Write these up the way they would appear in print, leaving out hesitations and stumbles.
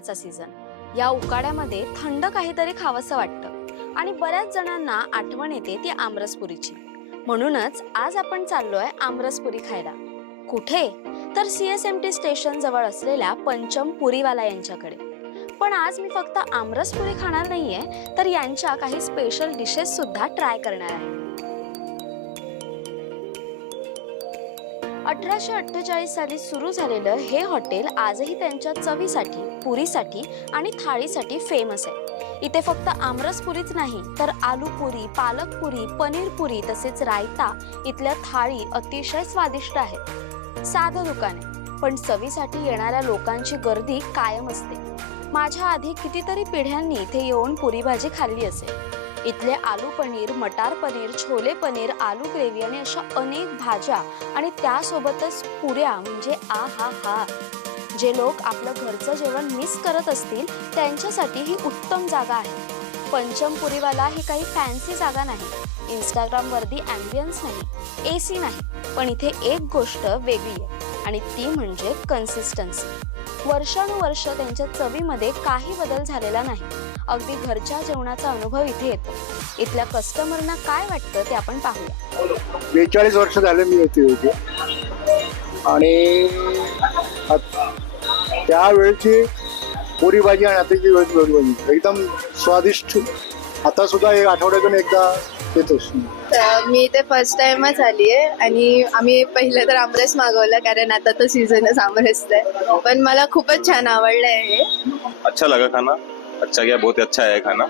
उन्हाळ्याचा सीझन. या उकाड्यामध्ये थंड काहीतरी खावंसं वाटतं आणि बऱ्याच जणांना आठवण येते ती आमरसपुरीची. म्हणूनच आज आपण चाललोय आमरसपुरी खायला. कुठे? तर CSMT स्टेशन जवळ असलेल्या पंचम पुरीवाला यांच्याकडे. पण आज मी फक्त आमरसपुरी खाणार नाहीये, तर यांच्या काही स्पेशल डिशेस सुद्धा ट्राय करणार आहे. 1848 साली सुरू झालेलं हे हॉटेल आजही त्यांच्या चवीसाठी, पुरीसाठी आणि थाळीसाठी फेमस आहे. इथे फक्त आमरस पुरीच नाही तर आलू पुरी, पालक पुरी, पनीर पुरी तसेच रायता इथल्या थाळी अतिशय स्वादिष्ट आहेत. साधं दुकान आहे, पण चवीसाठी येणाऱ्या लोकांची गर्दी कायम असते. माझ्या आधी कितीतरी पिढ्यांनी इथे येऊन पुरी भाजी खाल्ली असेल. इथले आलू पनीर, मटार पनीर, छोले पनीर, आलू ग्रेव्ही आणि अशा अनेक भाज्या आणि त्यासोबतच पुऱ्या म्हणजे आ हा हा. जे लोक आपलं घरचं जेवण मिस करत असतील त्यांच्यासाठी ही उत्तम जागा आहे. पंचम पुरीवाला ही काही फॅन्सी जागा नाही, इंस्टाग्रामवरती ॲम्बियन्स नाही, AC नाही, पण इथे एक गोष्ट वेगळी आहे आणि ती म्हणजे कन्सिस्टन्सी. वर्षानुवर्ष त्यांच्या चवीमध्ये काही बदल झालेला नाही. अगदी घरच्या जेवणाचा अनुभव इथे येतो. इथल्या कस्टमरना काय वाटतं ते आपण पाहूया. 42 वर्ष झाले मी येते इथे आणि त्यावेळची पुरी भाजी आणि आताची भाजी एकदम स्वादिष्ट. आता सुद्धा एक आठवड्यातून एकदा येतोच. मी इथे फर्स्ट टाइमच आली आहे आणि आम्ही पहिलं तर आमरस मागवलं कारण आता तो सीझनच आमरसचा आहे. पण मला खूपच छान आवडलं आहे हे. अच्छा लगा खाना, अच्छा गया, बहुत अच्छा है खाना.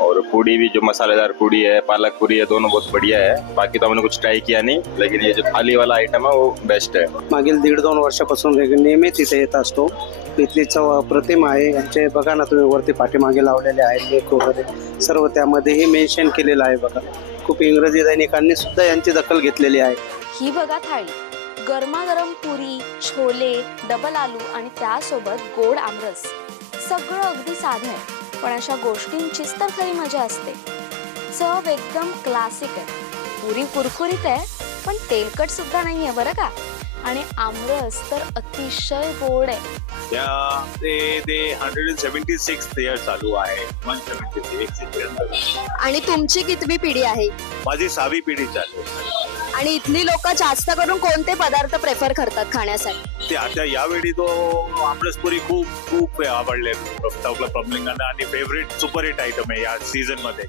और पूड़ी भी जो मसालेदार पूड़ी है, पालक पूड़ी है, दोनों बहुत बढ़िया है. बाकी तो हमने कुछ ट्राई किया नहीं, लेकिन ये जो थाली वाला आइटम है वो बेस्ट है. मागील 1.5-2 वर्षापासून नेहमीच इथे येत असतो. इथली चव अप्रतिम आहे. यांचे बघा ना तुम्ही वरती पाठीमागे लावलेले आहेत लेख वगैरे सर्व त्यामध्येही मेन्शन केलेलं आहे बघा. खूप इंग्रजी दैनिकांनी सुद्धा यांची दखल घेतलेली आहे. ही बघा थाळी, गरमागरम पुरी, छोले, डबल आलू आणि त्यासोबत गोड आमरस. सगळं अगदी साधं आहे, पण अशा गोष्टींचीच तर खरी मजा असते. चव एकदम क्लासिक आहे. पुरी कुरकुरीत आहे पण तेलकट सुद्धा नाहीये बरं का. आणि आमरस तर अतिशय गोड आहे. ते 176 इयर चालू आहे. 176 आणि तुमची कितवी पिढी आहे? माझी 6वी पिढी चालू. आणि इथली लोक जास्त करून कोणते पदार्थ प्रेफर करतात खाण्यासाठी? ते आता यावेळी तो आमरसपुरी खूप आवडले पब्लिकांना आणि फेवरेट सुपरहिट आयटम आहे या सीझन मध्ये.